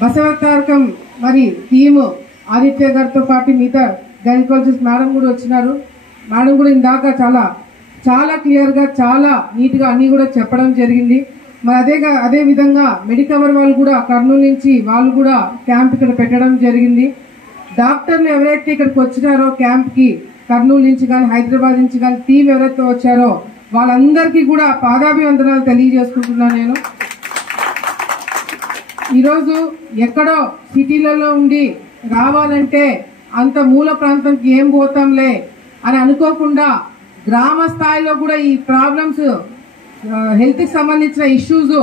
బసవతారకం మరి టీము ఆదిత్య గారితో పాటు మిగతా గైనకాలజిస్ట్ మేడం కూడా వచ్చినారు. మేడం కూడా ఇందాక చాలా క్లియర్గా చాలా నీట్గా అన్నీ కూడా చెప్పడం జరిగింది. మరి అదే విధంగా మెడికవర్ వాళ్ళు కూడా కర్నూలు నుంచి వాళ్ళు కూడా క్యాంప్ ఇక్కడ పెట్టడం జరిగింది. డాక్టర్లు ఎవరైతే ఇక్కడికి వచ్చినారో క్యాంప్కి కర్నూలు నుంచి కానీ హైదరాబాద్ నుంచి కానీ టీం ఎవరైతే వచ్చారో వాళ్ళందరికీ కూడా పాదాభివందనాలు తెలియజేసుకుంటున్నాను. నేను ఈరోజు ఎక్కడో సిటీలలో ఉండి రావాలంటే అంత మూల ప్రాంతంకి ఏం పోతాంలే అని అనుకోకుండా గ్రామ స్థాయిలో కూడా ఈ ప్రాబ్లమ్స్ హెల్త్కి సంబంధించిన ఇష్యూస్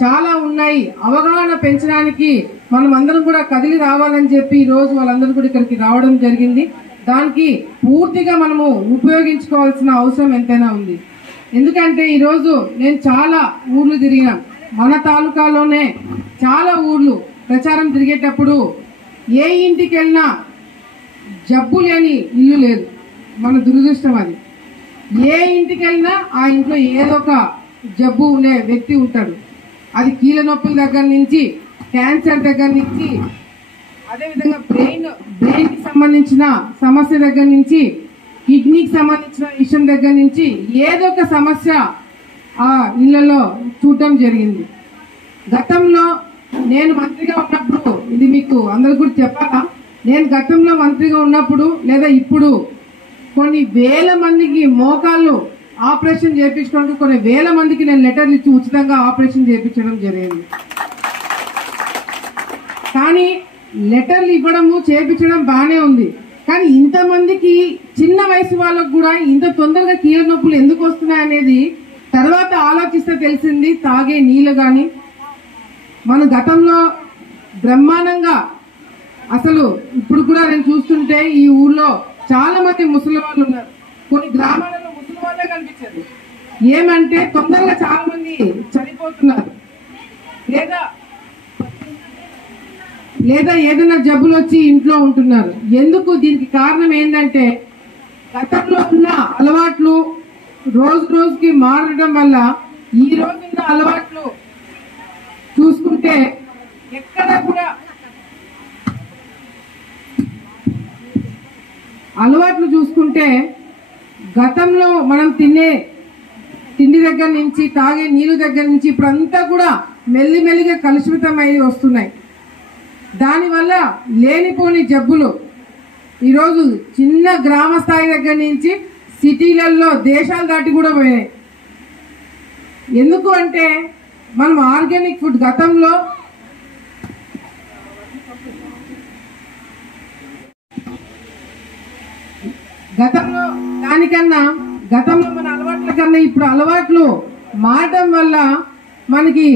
చాలా ఉన్నాయి. అవగాహన పెంచడానికి మనం అందరం కూడా కదిలి రావాలని చెప్పి ఈరోజు వాళ్ళందరూ కూడా ఇక్కడికి రావడం జరిగింది. దానికి పూర్తిగా మనము ఉపయోగించుకోవాల్సిన అవసరం ఎంతైనా ఉంది. ఎందుకంటే ఈరోజు నేను చాలా ఊర్లు తిరిగినా, మన తాలూకాలోనే చాలా ఊర్లు ప్రచారం తిరిగేటప్పుడు ఏ ఇంటికి వెళ్ళినా జబ్బు లేని ఇల్లు లేదు. మన దురదృష్టం అది. ఏ ఇంటికి వెళ్ళినా ఆ ఇంట్లో ఏదో ఒక జబ్బు ఉండే వ్యక్తి ఉంటాడు. అది కీళ్ళ నొప్పుల దగ్గర నుంచి క్యాన్సర్ దగ్గర నుంచి అదేవిధంగా బ్రెయిన్కి సంబంధించిన సమస్య దగ్గర నుంచి కిడ్నీకి సంబంధించిన విషయం దగ్గర నుంచి ఏదో ఒక సమస్య ఆ ఇళ్లలో చూడటం జరిగింది. గతంలో నేను మంత్రిగా ఉన్నప్పుడు ఇది మీకు అందరు కూడా చెప్పాలా, నేను గతంలో మంత్రిగా ఉన్నప్పుడు లేదా ఇప్పుడు కొన్ని వేల మందికి మోకాళ్ళు ఆపరేషన్ చేయించడానికి కొన్ని వేల మందికి నేను లెటర్లు ఇచ్చి ఉచితంగా ఆపరేషన్ చేయించడం జరిగింది. కానీ లెటర్లు ఇవ్వడము చేయించడం బాగానే ఉంది. కానీ ఇంతమందికి చిన్న వయసు వాళ్ళకు కూడా ఇంత తొందరగా కీళ్ళ నొప్పులు ఎందుకు వస్తున్నాయి అనేది తర్వాత ఆలోచిస్తే తెలిసింది. తాగే నీళ్ళు కానీ మన గతంలో బ్రహ్మాండంగా అసలు ఇప్పుడు కూడా నేను చూస్తుంటే ఈ ఊర్లో చాలా మంది ముసలి వాళ్ళు ఉన్నారు. కొన్ని గ్రామాలలో ముసలి వాళ్ళే కనిపించారు. ఏమంటే తొందరగా చాలా మంది చనిపోతున్నారు లేదా ఏదైనా జబ్బులు వచ్చి ఇంట్లో ఉంటున్నారు. ఎందుకు? దీనికి కారణం ఏంటంటే గతంలో ఉన్న అలవాట్లు రోజు రోజుకి మారడం వల్ల ఈ రోజున్న అలవాట్లు చూసుకుంటే ఎక్కడ కూడా అలవాట్లు చూసుకుంటే గతంలో మనం తినే తిండి దగ్గర నుంచి తాగే నీళ్ళు దగ్గర నుంచి ఇప్పుడంతా కూడా మెల్లిమెల్లిగా కలుషితమై వస్తున్నాయి. దానివల్ల లేనిపోని జబ్బులు ఈరోజు చిన్న గ్రామ స్థాయి దగ్గర నుంచి సిటీలలో దేశాలు దాటి కూడా పోయినాయి. ఎందుకు అంటే మనం ఆర్గానిక్ ఫుడ్ గతంలో గతంలో మన అలవాట్ల కన్నా ఇప్పుడు అలవాట్లు మారడం వల్ల మనకి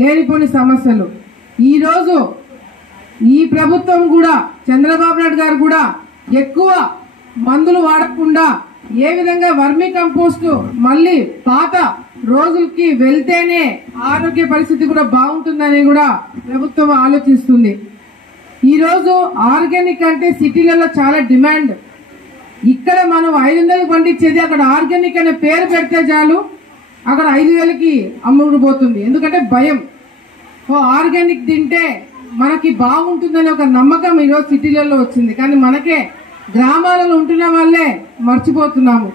లేనిపోని సమస్యలు. ఈరోజు ఈ ప్రభుత్వం కూడా చంద్రబాబు నాయుడు గారు కూడా ఎక్కువ మందులు వాడకుండా ఏ విధంగా వర్మీ కంపోస్ట్ మళ్ళీ పాత రోజులకి వెళ్తేనే ఆరోగ్య పరిస్థితి కూడా బాగుంటుందని కూడా ప్రభుత్వం ఆలోచిస్తుంది. ఈరోజు ఆర్గానిక్ అంటే సిటీలలో చాలా డిమాండ్. ఇక్కడ మనం 500కి పండించేది అక్కడ ఆర్గానిక్ అనే పేరు పెడితే చాలు అక్కడ 5,000కి అమ్ముడుపోతుంది. ఎందుకంటే భయం. ఆర్గానిక్ తింటే మనకి బాగుంటుందని ఒక నమ్మకం ఈరోజు సిటీలలో వచ్చింది. కానీ మనకే గ్రామాలలో ఉంటున్న వాళ్ళే మర్చిపోతున్నాము.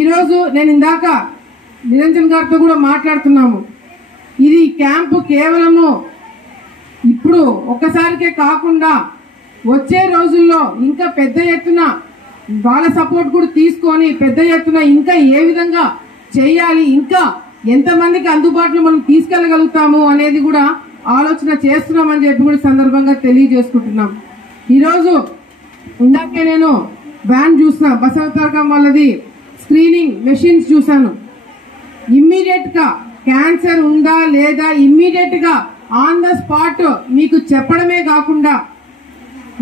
ఈరోజు నేను ఇందాక నిరంజన్ గారితో కూడా మాట్లాడుతున్నాము. ఇది క్యాంపు కేవలము ఇప్పుడు ఒక్కసారికే కాకుండా వచ్చే రోజుల్లో ఇంకా పెద్ద ఎత్తున వాళ్ళ సపోర్ట్ కూడా తీసుకొని పెద్ద ఎత్తున ఇంకా ఏ విధంగా చేయాలి, ఇంకా ఎంతమందికి అందుబాటులో మనం తీసుకెళ్లగలుగుతాము అనేది కూడా ఆలోచన చేస్తున్నామని చెప్పి కూడా సందర్భంగా తెలియజేసుకుంటున్నాం. ఈరోజు ఇందాకే నేను వ్యాన్ చూసిన బసవతారకం వాళ్ళది స్క్రీనింగ్ మెషిన్స్ చూశాను. ఇమ్మీడియట్ గా క్యాన్సర్ ఉందా లేదా ఇమ్మీడియట్ గా ఆన్ ద స్పాట్ మీకు చెప్పడమే కాకుండా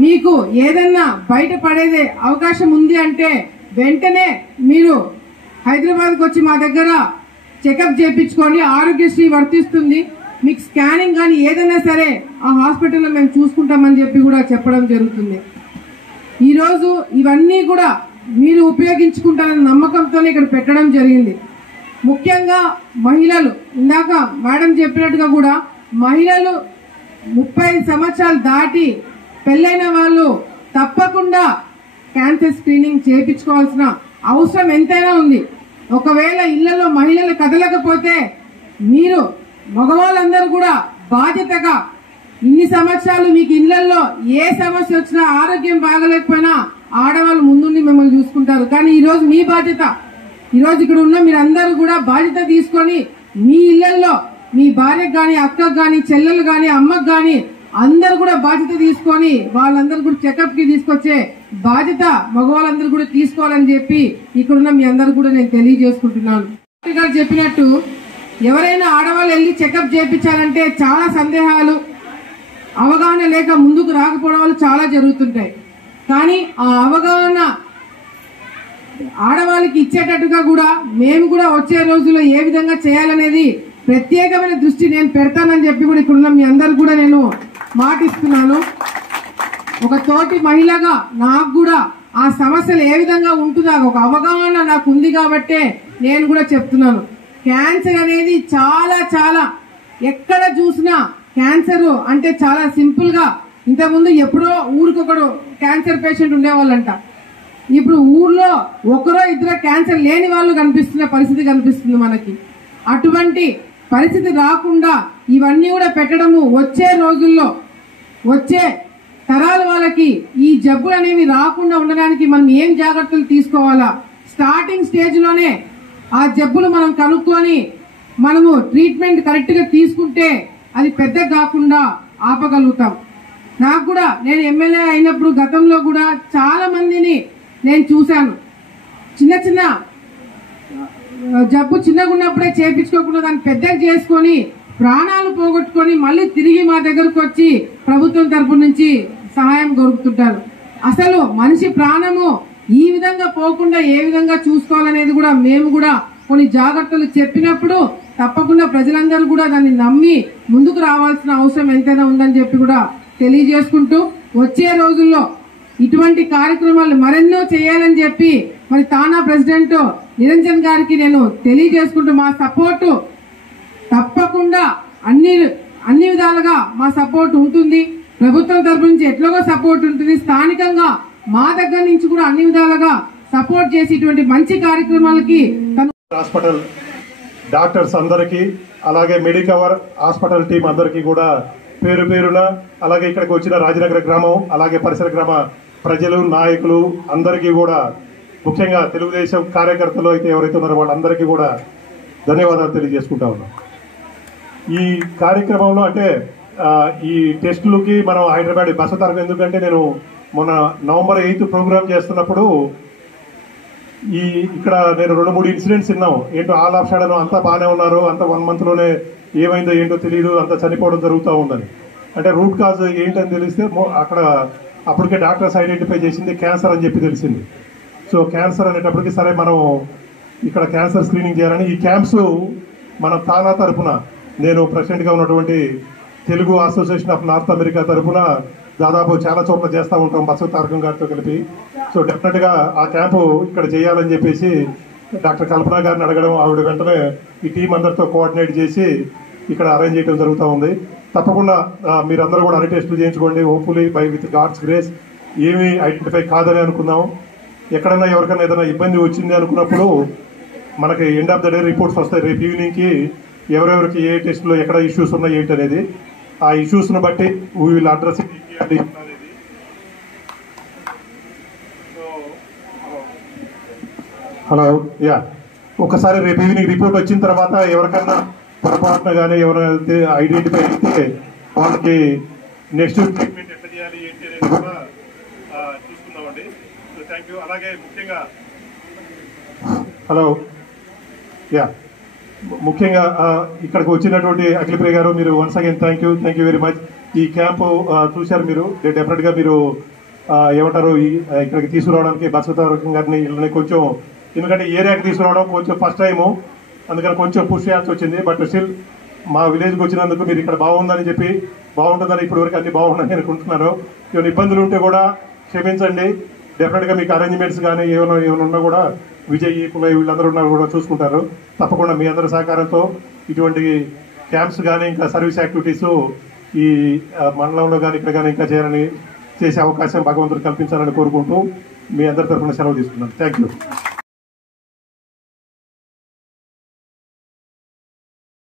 మీకు ఏదన్నా బయట పడేదే అవకాశం ఉంది అంటే వెంటనే మీరు హైదరాబాద్కి వచ్చి మా దగ్గర చెకప్ చేయించుకొని ఆరోగ్యశ్రీ వర్తిస్తుంది. మీకు స్కానింగ్ కానీ ఏదైనా సరే ఆ హాస్పిటల్లో మేము చూసుకుంటామని చెప్పి కూడా చెప్పడం జరుగుతుంది. ఈరోజు ఇవన్నీ కూడా మీరు ఉపయోగించుకుంటారన్న నమ్మకంతోనే ఇక్కడ పెట్టడం జరిగింది. ముఖ్యంగా మహిళలు, ఇందాక మేడం చెప్పినట్టుగా కూడా మహిళలు 35 సంవత్సరాలు దాటి పెళ్ళైన వాళ్ళు తప్పకుండా క్యాన్సర్ స్క్రీనింగ్ చేయించుకోవాల్సిన అవసరం ఎంతైనా ఉంది. ఒకవేళ ఇళ్లలో మహిళలు కదలకపోతే మీరు మగవాళ్ళందరూ కూడా బాధ్యతగా ఇన్ని సంవత్సరాలు మీకు ఇళ్లలో ఏ సమస్య వచ్చినా ఆరోగ్యం బాగలేకపోయినా ఆడవాళ్ళు ముందుండి మిమ్మల్ని చూసుకుంటారు. కానీ ఈ రోజు మీ బాధ్యత, ఈ రోజు ఇక్కడ ఉన్న మీరందరూ కూడా బాధ్యత తీసుకొని మీ ఇళ్లలో మీ భార్యకు గాని, అక్కకు గాని, చెల్లెలు గాని, అమ్మకు గాని అందరూ కూడా బాధ్యత తీసుకొని వాళ్ళందరూ కూడా చెకప్ కి తీసుకొచ్చే బాధ్యత మగవాళ్ళందరూ కూడా తీసుకోవాలని చెప్పి ఇక్కడున్న మీ అందరూ కూడా నేను తెలియజేసుకుంటున్నాను. డాక్టర్ గారు చెప్పినట్టు ఎవరైనా ఆడవాళ్ళు వెళ్ళి చెకప్ చేయించాలంటే చాలా సందేహాలు, అవగాహన లేక ముందుకు రాకపోవడం చాలా జరుగుతుంటాయి. కానీ ఆ అవగాహన ఆడవాళ్ళకి ఇచ్చేటట్టుగా కూడా మేము కూడా వచ్చే రోజుల్లో ఏ విధంగా చేయాలనేది ప్రత్యేకమైన దృష్టి నేను పెడతానని చెప్పి కూడా ఇక్కడున్న మీ అందరు కూడా నేను మాటిస్తున్నాను. ఒక తోటి మహిళగా నాకు కూడా ఆ సమస్యలు ఏ విధంగా ఉంటుందో ఒక అవగాహన నాకు ఉంది కాబట్టే నేను కూడా చెప్తున్నాను. క్యాన్సర్ అనేది చాలా చాలా ఎక్కడ చూసినా క్యాన్సర్ అంటే చాలా సింపుల్ గా, ఇంతకుముందు ఎప్పుడో ఊరికొకడు క్యాన్సర్ పేషెంట్ ఉండేవాళ్ళంట. ఇప్పుడు ఊర్లో ఒకరో ఇద్దరు క్యాన్సర్ లేని వాళ్ళు కనిపిస్తున్న పరిస్థితి కనిపిస్తుంది మనకి. అటువంటి పరిస్థితి రాకుండా ఇవన్నీ కూడా పెట్టడము వచ్చే రోజుల్లో వచ్చే తరాల వాళ్ళకి ఈ జబ్బులు అనేవి రాకుండా ఉండడానికి మనం ఏం జాగ్రత్తలు తీసుకోవాలా, స్టార్టింగ్ స్టేజ్ లోనే ఆ జబ్బులు మనం కనుక్కొని మనము ట్రీట్మెంట్ కరెక్ట్ గా తీసుకుంటే అది పెద్ద కాకుండా ఆపగలుగుతాం. నాకు కూడా నేను ఎమ్మెల్యే అయినప్పుడు గతంలో కూడా చాలా మందిని నేను చూశాను. చిన్న చిన్న జబ్బు చిన్నగా ఉన్నప్పుడే చేయించుకోకుండా దాన్ని పెద్దగా చేసుకొని ప్రాణాలు పోగొట్టుకొని మళ్ళీ తిరిగి మా దగ్గరకు వచ్చి ప్రభుత్వం తరపు నుంచి సహాయం కోరుతుంటారు. అసలు మనిషి ప్రాణము ఈ విధంగా పోకుండా ఏ విధంగా చూసుకోవాలనేది కూడా మేము కూడా కొన్ని జాగ్రత్తలు చెప్పినప్పుడు తప్పకుండా ప్రజలందరూ కూడా దాన్ని నమ్మి ముందుకు రావాల్సిన అవసరం ఎంతైనా ఉందని చెప్పి కూడా తెలియజేసుకుంటూ వచ్చే రోజుల్లో ఇటువంటి కార్యక్రమాలు మరెన్నో చేయాలని చెప్పి మరి తానా ప్రెసిడెంట్ నిరంజన్ గారికి నేను తెలియజేసుకుంటూ మా సపోర్టు తప్పకుండా అన్ని విధాలుగా మా సపోర్ట్ ఉంటుంది. ప్రభుత్వం తరపు నుంచి ఎట్లాగో సపోర్ట్ ఉంటుంది, స్థానికంగా మా దగ్గర నుంచి కూడా అన్ని విధాలుగా సపోర్ట్ చేసి ఇటువంటి మంచి కార్యక్రమాలకి హాస్పిటల్ డాక్టర్స్ అందరికీ అలాగే మెడికవర్ హాస్పిటల్ టీం అందరికీ కూడా పేరు పేరున, అలాగే ఇక్కడికి వచ్చిన రాజనగర గ్రామం అలాగే పరిసర గ్రామ ప్రజలు నాయకులు అందరికీ కూడా, ముఖ్యంగా తెలుగుదేశం కార్యకర్తలు అయితే ఎవరైతే ఉన్నారో వాళ్ళందరికీ కూడా ధన్యవాదాలు తెలియజేసుకుంటా ఉన్నాం. ఈ కార్యక్రమంలో అంటే ఈ టెస్టులకి మనం హైదరాబాద్ బస తరగతి, ఎందుకంటే నేను మొన్న నవంబర్ 8 ప్రోగ్రామ్ చేస్తున్నప్పుడు ఇక్కడ నేను 2-3 ఇన్సిడెంట్స్ విన్నాం. ఏంటో ఆల్ ఆఫ్ సడన్ అంతా బాగానే ఉన్నారు, అంత 1 month లోనే ఏమైందో ఏంటో తెలియదు, అంత చనిపోవడం జరుగుతూ ఉందని. అంటే రూట్ కాజ్ ఏంటని తెలిస్తే అక్కడ అప్పటికే డాక్టర్స్ ఐడెంటిఫై చేసింది క్యాన్సర్ అని చెప్పి తెలిసింది. సో క్యాన్సర్ అనేటప్పటికి సరే మనం ఇక్కడ క్యాన్సర్ స్క్రీనింగ్ చేయాలని ఈ క్యాంప్స్ మన తానా తరఫున, నేను ప్రెసిడెంట్గా ఉన్నటువంటి Telugu association of north America తరఫున దాదాపు చాలా చోట్ల చేస్తూ ఉంటాం బసవ తారకం గారితో కలిపి. సో డెఫినెట్గా ఆ క్యాంపు ఇక్కడ చేయాలని చెప్పేసి డాక్టర్ కల్పన గారిని అడగడం, ఆవిడ వెంటనే ఈ టీం అందరితో కోఆర్డినేట్ చేసి ఇక్కడ అరేంజ్ చేయడం జరుగుతూ ఉంది. తప్పకుండా మీరందరూ కూడా అన్ని టెస్టులు చేయించుకోండి. Hopefully by with God's grace ఏమీ ఐడెంటిఫై కాదని అనుకుందాం. ఎక్కడైనా ఎవరికైనా ఏదైనా ఇబ్బంది వచ్చింది అనుకున్నప్పుడు మనకి end of the day reports వస్తాయి రేపు ఈవినింగ్కి, ఎవరెవరికి ఏ టెస్ట్లో ఎక్కడ ఇష్యూస్ ఉన్నాయి ఏంటి అనేది. ఆ ఇష్యూస్ను బట్టి వీ విల్ అడ్రస్ ఇట్ అనేది. హలో యా, ఒకసారి రేపు ఈవినింగ్ రిపోర్ట్ వచ్చిన తర్వాత ఎవరికన్నా పొరపాటున కానీ ఎవరైతే ఐడెంటిఫై అయితే వాళ్ళకి నెక్స్ట్ ట్రీట్మెంట్ ఎట్లా చేయాలి ఏంటి అనేది కూడా చూసుకుందామండి. So thank you. అలాగే ముఖ్యంగా హలో యా, ముఖ్యంగా ఇక్కడికి వచ్చినటువంటి అఖిలప్రియ గారు, మీరు once again thank you very much. ఈ క్యాంపు చూశారు మీరు, డెఫినెట్గా మీరు ఏమంటారు ఇక్కడికి తీసుకురావడానికి బసవతారకం గారిని వీళ్ళని కొంచెం, ఎందుకంటే ఏరియాకి తీసుకురావడం కొంచెం ఫస్ట్ టైము, అందుకని కొంచెం పుష్ చేయాల్సి వచ్చింది. బట్ స్టిల్ మా విలేజ్కి వచ్చినందుకు మీరు ఇక్కడ బాగుందని చెప్పి, బాగుంటుందని ఇప్పటి వరకు అన్ని బాగుందని అనుకుంటున్నాను. ఏమైనా ఇబ్బందులు ఉంటే కూడా క్షమించండి. డెఫినెట్గా మీకు అరేంజ్మెంట్స్ కానీ ఏమైనా ఉన్నా కూడా విజయ్ వీళ్ళందరూ ఉన్నారు కూడా చూసుకుంటారు. తప్పకుండా మీ అందరి సహకారంతో ఇటువంటి క్యాంప్స్ కానీ ఇంకా సర్వీస్ యాక్టివిటీస్ ఈ మండలంలో కానీ ఇక్కడ కానీ ఇంకా చేసే అవకాశం భగవంతుడు కల్పించాలని కోరుకుంటూ మీ అందరి తరఫున సెలవు తీసుకున్నాను. Thank you.